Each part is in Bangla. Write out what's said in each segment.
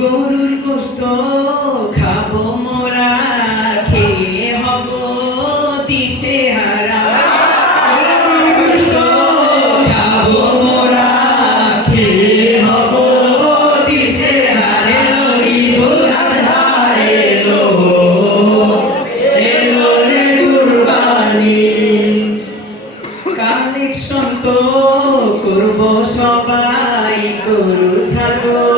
গরুর গোস্ত খাব মোরা খেয়ে হব দিশে হারা। কালেকশন তো করব সবাই গরু ছাগল।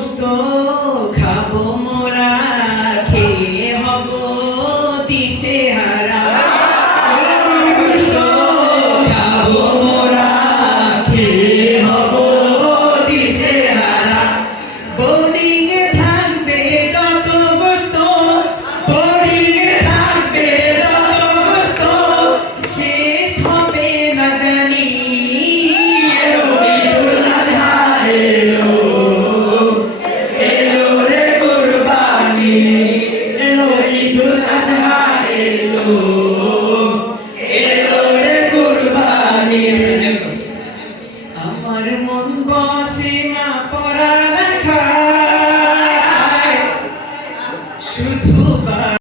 গোস্ত খাব মোরা। আমার মন বসে না পড়া লেখা